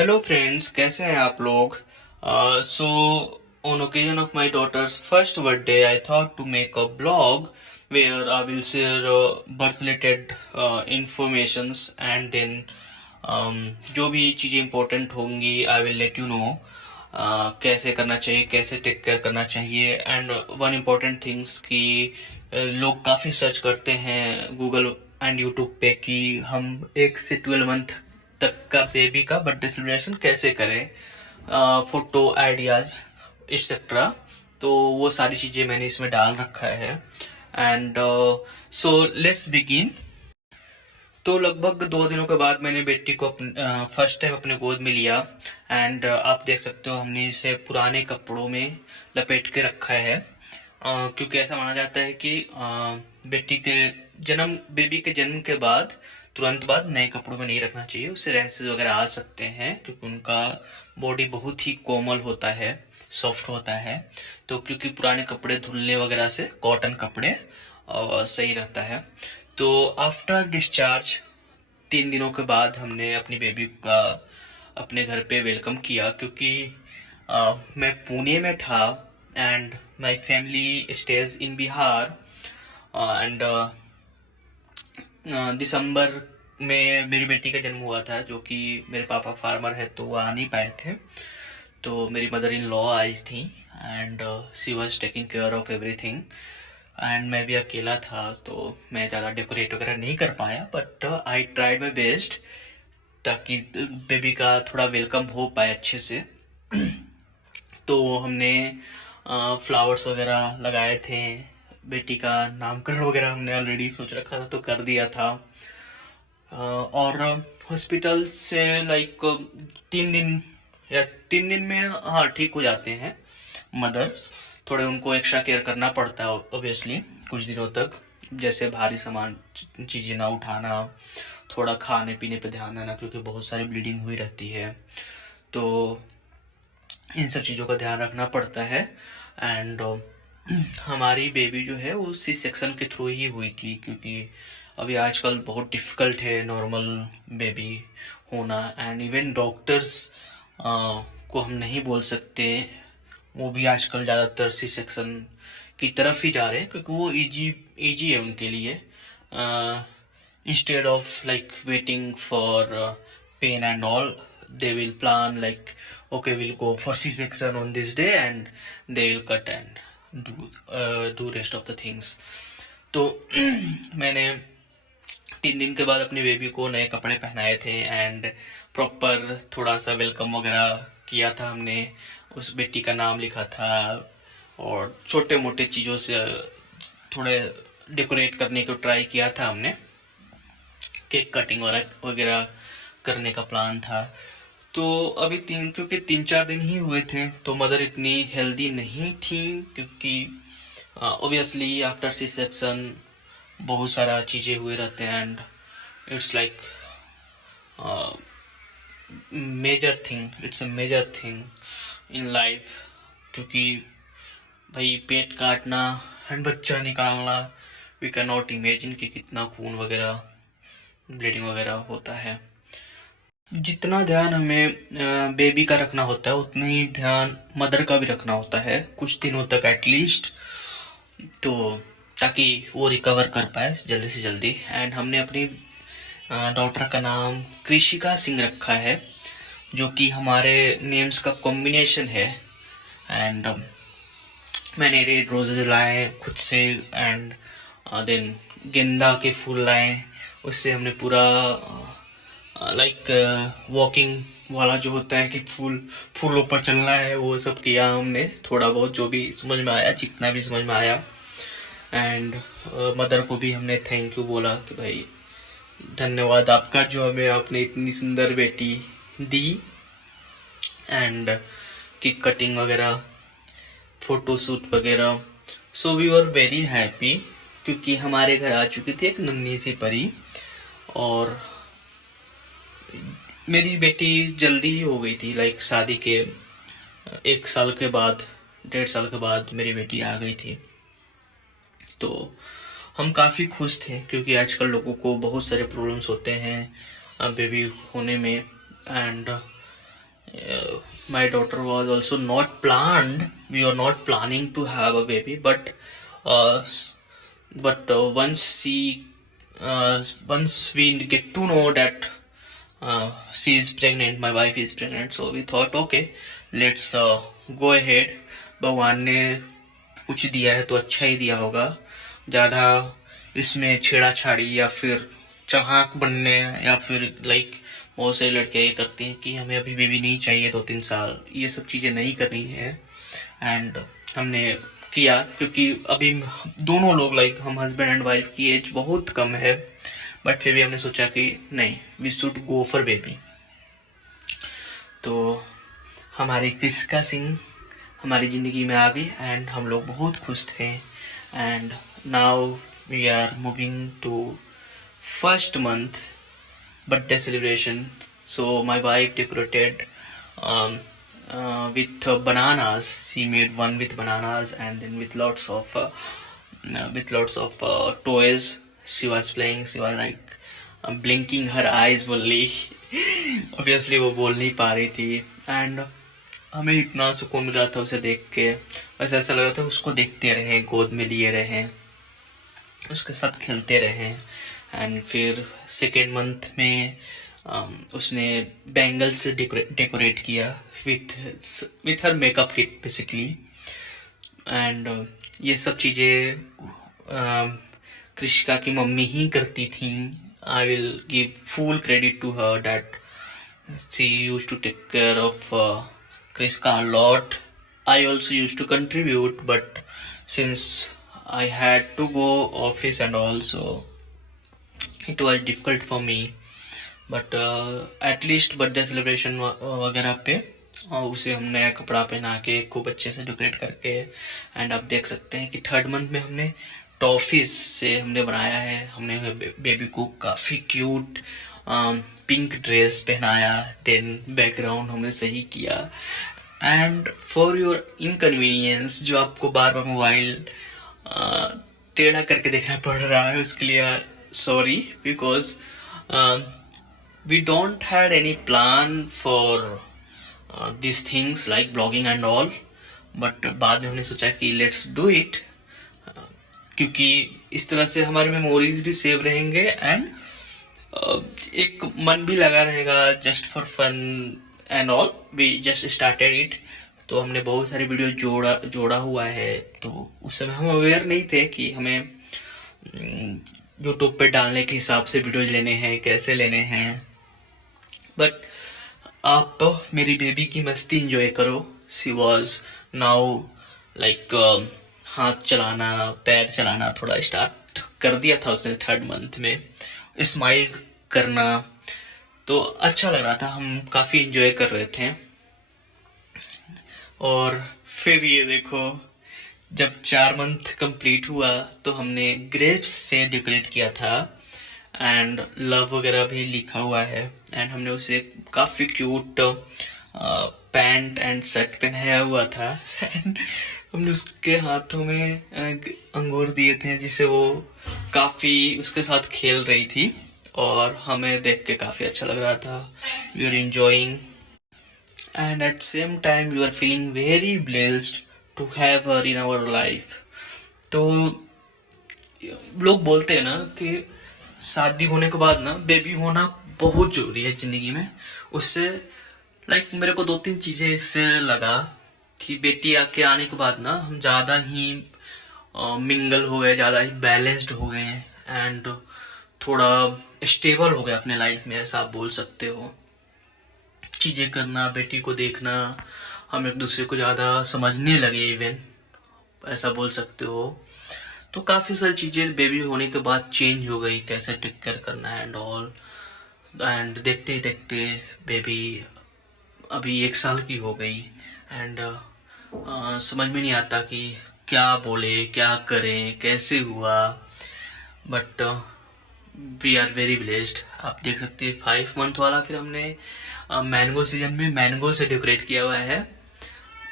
Hello friends, कैसे हैं आप लोग? So on occasion of my daughter's first birthday I thought to make a blog where I will share birth related informations and then जो भी चीज़ें important होंगी I will let you know कैसे करना चाहिए, कैसे टेक केयर करना चाहिए। एंड वन इम्पॉर्टेंट थिंग्स कि लोग काफ़ी सर्च करते हैं गूगल एंड यूट्यूब पे कि हम 1 से 12 मंथ तक का बेबी का बर्थडे सेलिब्रेशन कैसे करें, फोटो आइडियाज एक्सेट्रा। तो वो सारी चीज़ें मैंने इसमें डाल रखा है। And so let's begin. तो लगभग 2 दिनों के बाद मैंने बेटी को फर्स्ट टाइम अपने गोद में लिया। एंड आप देख सकते हो हमने इसे पुराने कपड़ों में लपेट के रखा है, क्योंकि ऐसा माना जाता है कि बेबी के जन्म के बाद तुरंत बाद नए कपड़ों में नहीं रखना चाहिए, उससे रैशेज वगैरह आ सकते हैं, क्योंकि उनका बॉडी बहुत ही कोमल होता है, सॉफ्ट होता है। तो क्योंकि पुराने कपड़े धुलने वगैरह से कॉटन कपड़े सही रहता है। तो आफ्टर डिस्चार्ज 3 दिनों के बाद हमने अपनी बेबी का अपने घर पे वेलकम किया, क्योंकि मैं पुणे में था and my family stays in Bihar. And दिसंबर में मेरी बेटी का जन्म हुआ था, जो कि मेरे पापा फार्मर है तो वो आ नहीं पाए थे। तो मेरी मदर इन लॉ आई थी and she was taking care of everything. And मैं भी अकेला था तो मैं ज़्यादा डेकोरेट वगैरह नहीं कर पाया, but I tried my best ताकि बेबी का थोड़ा वेलकम हो पाए अच्छे से। तो हमने फ्लावर्स वगैरह लगाए थे, बेटी का नामकरण वगैरह हमने ऑलरेडी सोच रखा था तो कर दिया था। और हॉस्पिटल से लाइक 3 दिन या 3 दिन में हाँ ठीक हो जाते हैं मदर्स। थोड़े उनको एक्स्ट्रा केयर करना पड़ता है ऑब्वियसली कुछ दिनों तक, जैसे भारी सामान चीज़ें ना उठाना, थोड़ा खाने पीने पे ध्यान देना, क्योंकि बहुत सारी ब्लीडिंग हुई रहती है। तो इन सब चीज़ों का ध्यान रखना पड़ता है। एंड हमारी बेबी जो है वो सी सेक्शन के थ्रू ही हुई थी, क्योंकि अभी आजकल बहुत डिफ़िकल्ट है नॉर्मल बेबी होना। एंड इवन डॉक्टर्स को हम नहीं बोल सकते, वो भी आजकल ज़्यादातर सी सेक्शन की तरफ ही जा रहे हैं, क्योंकि वो इजी इजी है उनके लिए। instead of like waiting for pain and all, they will plan like, okay, we'll go for c-section on this day and they will cut and do rest of the things. तो मैंने 3 दिन के बाद अपनी baby को नए कपड़े पहनाए थे एंड प्रॉपर थोड़ा सा वेलकम वगैरह किया था हमने। उस बेटी का नाम लिखा था और छोटे मोटे चीज़ों से थोड़े डेकोरेट करने को ट्राई किया था हमने। केक कटिंग वगैरह करने का प्लान था। तो अभी क्योंकि 3-4 दिन ही हुए थे तो मदर इतनी हेल्दी नहीं थी, क्योंकि ऑब्वियसली आफ्टर सी सेक्शन बहुत सारा चीज़ें हुए रहते हैं and it's like it's a major thing in life. क्योंकि भाई पेट काटना एंड बच्चा निकालना, वी कैन नॉट इमेजिन कि कितना खून वगैरह ब्लीडिंग वगैरह होता है। जितना ध्यान हमें बेबी का रखना होता है उतना ही ध्यान मदर का भी रखना होता है कुछ दिनों तक एटलीस्ट, तो ताकि वो रिकवर कर पाए जल्दी से जल्दी। एंड हमने अपनी डॉटर का नाम कृषिका सिंह रखा है, जो कि हमारे नेम्स का कॉम्बिनेशन है। एंड मैंने रेड रोजेज लाए खुद से एंड देन गेंदा के फूल लाए, उससे हमने पूरा लाइक वॉकिंग वाला जो होता है कि फूलों पर चलना है, वो सब किया हमने। थोड़ा बहुत जो भी समझ में आया, जितना भी समझ में आया। एंड मदर को भी हमने थैंक यू बोला कि भाई धन्यवाद आपका, जो हमें आपने इतनी सुंदर बेटी दी। एंड केक कटिंग वगैरह, फोटो शूट वगैरह, so we were very happy, क्योंकि हमारे घर आ चुकी थी एक नन्ही सी परी। और मेरी बेटी जल्दी ही हो गई थी, लाइक शादी के 1 साल के बाद, 1.5 साल के बाद मेरी बेटी आ गई थी। तो हम काफ़ी खुश थे, क्योंकि आजकल लोगों को बहुत सारे प्रॉब्लम्स होते हैं बेबी होने में। And my daughter was also not planned. We were not planning to have a baby, but uh, once we get to know that she is pregnant, my wife is pregnant, so we thought, okay, let's go ahead. भगवान ने कुछ दिया है तो अच्छा ही दिया होगा. ज़्यादा इसमें छेड़ाछाड़ी या फिर चाहक बनने या फिर लाइक बहुत सारी लड़कियां ये करती हैं कि हमें अभी बेबी नहीं चाहिए 2-3 साल, ये सब चीज़ें नहीं करनी है. एंड हमने किया क्योंकि अभी दोनों लोग लाइक हम हस्बैंड एंड वाइफ की एज बहुत कम है, बट फिर भी हमने सोचा कि नहीं, we should go for baby. तो हमारी क्रिस्का सिंह हमारी ज़िंदगी में आ गई एंड हम लोग बहुत खुश थे. And now we are moving to first month birthday celebration. So my wife decorated with bananas. She made one with bananas and then with lots of toys. She was playing. She was like blinking her eyes only. Obviously वो बोल नहीं पा रही थी. And हमें इतना सुकून मिल रहा था उसे देख के. बस ऐसा लग रहा था उसको देखते रहें, गोद में लिए रहें, उसके साथ खेलते रहें. एंड फिर सेकेंड मंथ में उसने बैंगल से डेकोरेट किया with her makeup kit basically. And ये सब चीज़ें कृषिका की मम्मी ही करती थी. I will give full credit to her that she use to take care of Krishika a lot. I also use to contribute, but since I had to go office and also it was difficult for me. but at least birthday celebration वगैरह पे उसे हम नया कपड़ा पहना के खूब अच्छे से डेकोरेट करके. एंड आप देख सकते हैं कि थर्ड मंथ में हमने टॉफीज से हमने बनाया है. हमने बेबी को काफ़ी क्यूट पिंक ड्रेस पहनाया. देन बैकग्राउंड हमने सही किया. एंड फॉर योर इनकन्वीनियंस, जो आपको बार बार मोबाइल टेढ़ा करके देखना पड़ रहा है, उसके लिए sorry, because we don't had any plan for these things like blogging and all, but बाद में हमने सोचा कि let's do it, क्योंकि इस तरह से हमारे मेमोरीज भी सेव रहेंगे एंड एक मन भी लगा रहेगा. Just for fun and all we just started it. तो हमने बहुत सारी वीडियो जोड़ा हुआ है. तो उस समय हम अवेयर नहीं थे कि हमें यूट्यूब पे डालने के हिसाब से वीडियोज लेने हैं, कैसे लेने हैं. बट आप मेरी बेबी की मस्ती इंजॉय करो. सी वॉज नाउ लाइक हाथ चलाना, पैर चलाना थोड़ा स्टार्ट कर दिया था उसने थर्ड मंथ में. स्माइल करना तो अच्छा लग रहा था. हम काफ़ी इंजॉय कर रहे थे. और फिर ये देखो, जब 4 मंथ कंप्लीट हुआ तो हमने ग्रेप्स से डेकोरेट किया था एंड लव वगैरह भी लिखा हुआ है. एंड हमने उसे काफ़ी क्यूट पैंट एंड शर्ट पहनाया हुआ था. एंड हमने उसके हाथों में अंगूर दिए थे जिससे वो काफ़ी उसके साथ खेल रही थी और हमें देख के काफ़ी अच्छा लग रहा था. We are enjoying and at same time we are feeling very blessed to have her in our life. तो लोग बोलते हैं ना कि शादी होने के बाद ना बेबी होना बहुत जरूरी है जिंदगी में. उससे लाइक मेरे को 2-3 चीजें इससे लगा कि बेटी आके आने के बाद ना हम ज़्यादा ही मिंगल हो गए, ज़्यादा ही बैलेंस्ड हो गए एंड थोड़ा स्टेबल हो गए अपने लाइफ में, ऐसा आप बोल सकते हो. चीज़ें करना, बेटी को देखना, हम एक दूसरे को ज़्यादा समझने लगे, इवन ऐसा बोल सकते हो. तो काफ़ी सारी चीज़ें बेबी होने के बाद चेंज हो गई, कैसे टेक केयर करना है एंड ऑल. एंड देखते ही देखते बेबी अभी 1 साल की हो गई एंड समझ में नहीं आता कि क्या बोले, क्या करें, कैसे हुआ. But we are very blessed. आप देख सकते हैं 5 मंथ वाला फिर हमने मैंगो सीजन में मैंगो से डेकोरेट किया हुआ है,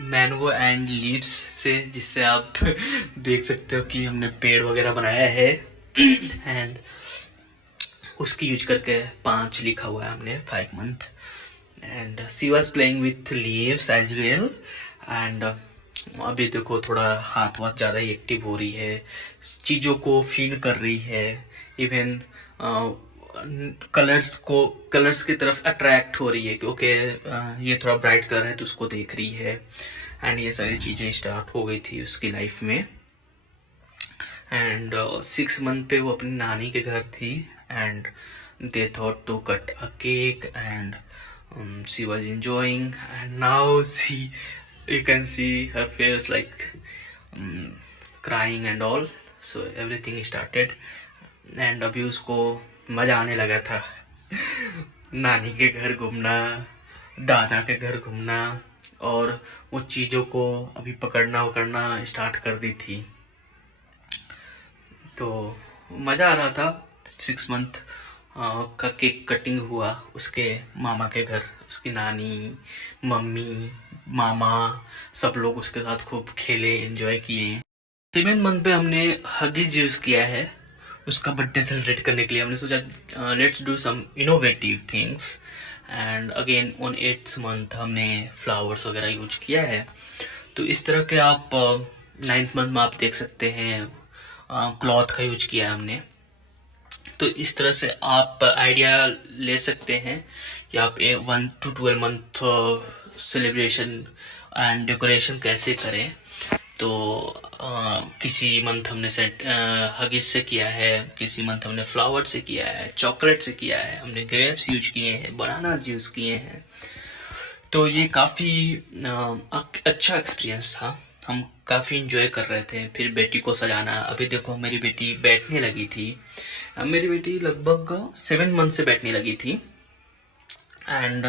मैंगो एंड लीव्स से, जिससे आप देख सकते हो कि हमने पेड़ वगैरह बनाया है. एंड उसकी यूज करके 5 लिखा हुआ है हमने 5 month. and she was playing with leaves as well. And अभी देखो थोड़ा हाथ वाथ ज़्यादा ही एक्टिव हो रही है, चीज़ों को फील कर रही है, इवन कलर्स की तरफ अट्रैक्ट हो रही है कि ओके ये थोड़ा ब्राइट कलर है तो उसको देख रही है. एंड ये सारी चीज़ें स्टार्ट हो गई थी उसकी लाइफ में. एंड 6 मंथ पे वो अपनी नानी के घर थी. And they thought to cut a cake, and she was enjoying, and now you can see her face like crying and all. So everything started, and अभी उसको मजा आने लगा था नानी के घर घूमना, दादा के घर घूमना, और वो चीज़ों को अभी पकड़ना स्टार्ट कर दी थी. तो मज़ा आ रहा था. 6 मंथ का केक कटिंग हुआ उसके मामा के घर. उसकी नानी, मम्मी, मामा सब लोग उसके साथ खूब खेले, एंजॉय किए. 7 मंथ पे हमने हगीज यूज़ किया है उसका बर्थडे सेलिब्रेट करने के लिए. हमने सोचा let's do some innovative things. And again on 8th month हमने फ्लावर्स वगैरह यूज किया है. तो इस तरह के आप 9th मंथ में आप देख सकते हैं क्लॉथ का यूज किया है हमने. तो इस तरह से आप आइडिया ले सकते हैं कि आप 1 to 12 month celebration and decoration कैसे करें. तो किसी मंथ हमने हगिस से किया है, किसी मंथ हमने फ्लावर से किया है, चॉकलेट से किया है, हमने ग्रेप्स यूज किए हैं, बनानास यूज किए हैं. तो ये काफ़ी अच्छा एक्सपीरियंस था. हम काफ़ी इंजॉय कर रहे थे. फिर बेटी को सजाना. अभी देखो मेरी बेटी बैठने लगी थी. मेरी बेटी लगभग 7 मंथ से बैठने लगी थी. And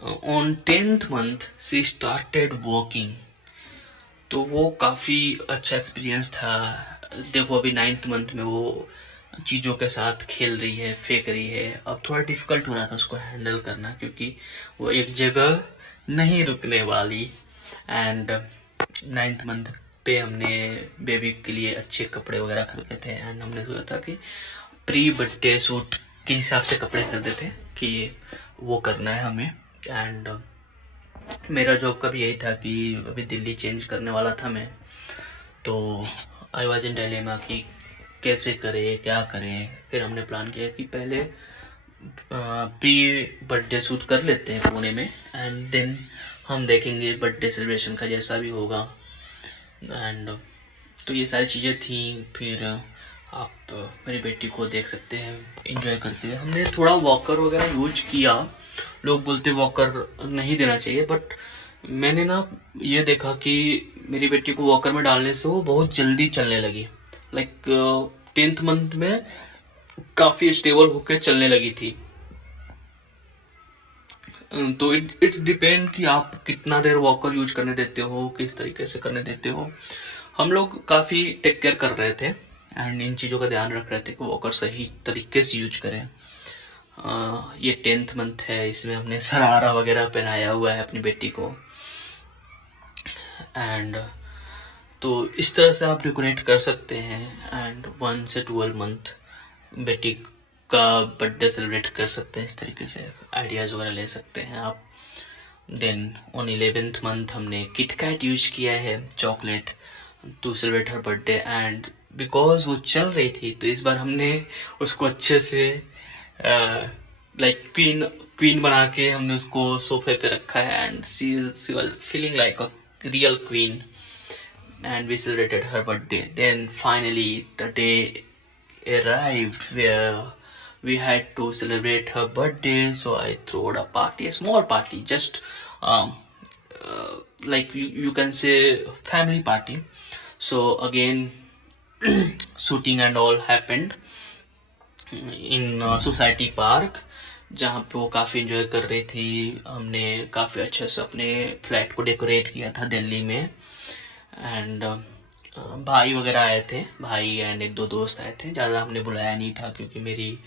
on 10th month she started walking. तो वो काफ़ी अच्छा एक्सपीरियंस था. देखो अभी 9th मंथ में वो चीज़ों के साथ खेल रही है, फेंक रही है. अब थोड़ा डिफिकल्ट हो रहा था उसको हैंडल करना क्योंकि वो एक जगह नहीं रुकने वाली. एंड 9th मंथ पे हमने बेबी के लिए अच्छे कपड़े वगैरह खरीदे थे. एंड हमने सोचा था कि प्री बर्थडे सूट के हिसाब से कपड़े खरीदे थे कि वो करना है हमें. एंड मेरा जॉब का भी यही था कि अभी दिल्ली चेंज करने वाला था मैं. तो आई वॉज इन डिलेमा कि कैसे करें, क्या करें. फिर हमने प्लान किया कि पहले प्री बर्थडे सूट कर लेते हैं पुणे में, एंड देन हम देखेंगे बर्थडे सेलिब्रेशन का जैसा भी होगा. एंड तो ये सारी चीज़ें थी. फिर आप मेरी बेटी को देख सकते हैं एंजॉय करते हैं. हमने थोड़ा वॉकर वगैरह यूज किया. लोग बोलते वॉकर नहीं देना चाहिए, बट मैंने ना ये देखा कि मेरी बेटी को वॉकर में डालने से वो बहुत जल्दी चलने लगी. लाइक 10th मंथ में काफ़ी स्टेबल होकर चलने लगी थी. तो इट्स डिपेंड कि आप कितना देर वॉकर यूज करने देते हो, किस तरीके से करने देते हो. हम लोग काफ़ी टेक केयर कर रहे थे एंड इन चीज़ों का ध्यान रख रहे थे कि वॉकर सही तरीके से यूज करें. ये 10th मंथ है, इसमें हमने शरारा वगैरह पहनाया हुआ है अपनी बेटी को. एंड तो इस तरह से आप डेकोरेट कर सकते हैं. एंड 1 से 12 मंथ बेटी का बर्थडे सेलिब्रेट कर सकते हैं. इस तरीके से आइडियाज़ वगैरह ले सकते हैं आप. देन ऑन 11th मंथ हमने किटकैट यूज किया है, chocolate, to celebrate her birthday. And because वो चल रही थी तो इस बार हमने उसको अच्छे से लाइक क्वीन बना के हमने उसको सोफे पे रखा है. And she was feeling like a real queen. And we celebrated her birthday. Then finally the day arrived where we had to celebrate her birthday. So I threw a party, a small party, just like you can say family party. So again shooting and all happened in society park, जहाँ पे वो काफ़ी enjoy कर रही थी. हमने काफ़ी अच्छे से अपने फ्लैट को डेकोरेट किया था दिल्ली में. एंड भाई वगैरह आए थे, भाई एंड 1-2 दोस्त आए थे. ज़्यादा हमने बुलाया नहीं था क्योंकि मेरी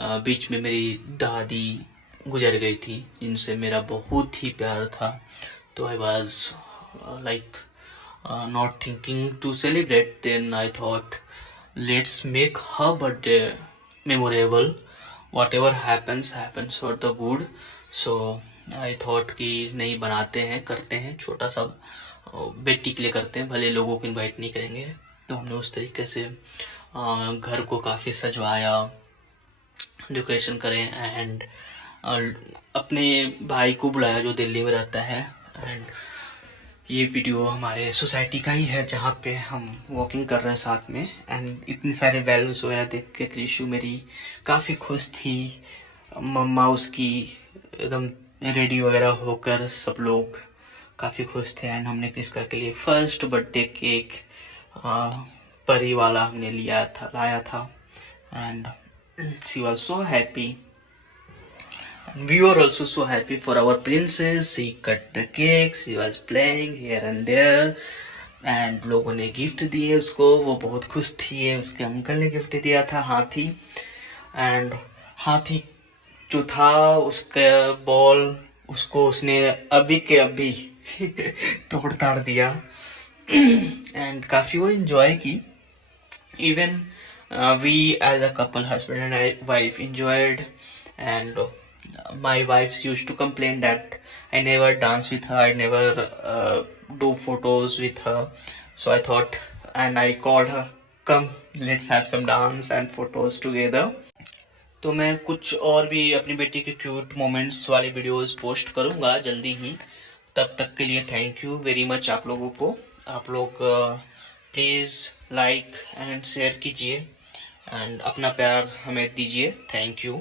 बीच में मेरी दादी गुजर गई थी जिनसे मेरा बहुत ही प्यार था. तो I was like not thinking to celebrate. Then I thought let's make her birthday memorable. Whatever happens for the good. So I thought कि नहीं, बनाते हैं, करते हैं, छोटा सा बेटी के लिए करते हैं, भले लोगों को इनवाइट नहीं करेंगे। तो हमने उस तरीके से घर को काफ़ी सजवाया, डेकोरेशन करें, एंड अपने भाई को बुलाया जो दिल्ली में रहता है। एंड ये वीडियो हमारे सोसाइटी का ही है जहाँ पे हम वॉकिंग कर रहे हैं साथ में। एंड इतने सारे बैलून्स वगैरह देख के क्रिशु मेरी काफ़ी खुश थी, मम्मा उसकी एकदम रेडी वगैरह होकर, सब लोग काफ़ी खुश थे। एंड हमने क्रिस्का के लिए फर्स्ट बर्थडे केक परी वाला हमने लाया था। And she was so happy. We were also so happy for our princess. She cut the cake, she was playing here and there, and लोगों ने गिफ्ट दिए उसको, वो बहुत खुश थी। उसके अंकल ने गिफ्ट दिया था हाथी, एंड हाथी जो था उसका बॉल, उसको उसने अभी के अभी तोड़ ताड़ दिया। एंड काफ़ी वो इंजॉय की। Even we as a couple, husband and wife, enjoyed. And my wife used to complain that I never dance with her, I never do photos with her. So I thought, and I called her, come, let's have some dance and photos together. तो मैं कुछ और भी अपनी बेटी के cute moments वाली videos post करूँगा जल्दी ही। तब तक के लिए थैंक यू वेरी मच आप लोगों को। आप लोग प्लीज़ लाइक एंड शेयर कीजिए, एंड अपना प्यार हमें दीजिए। Thank you.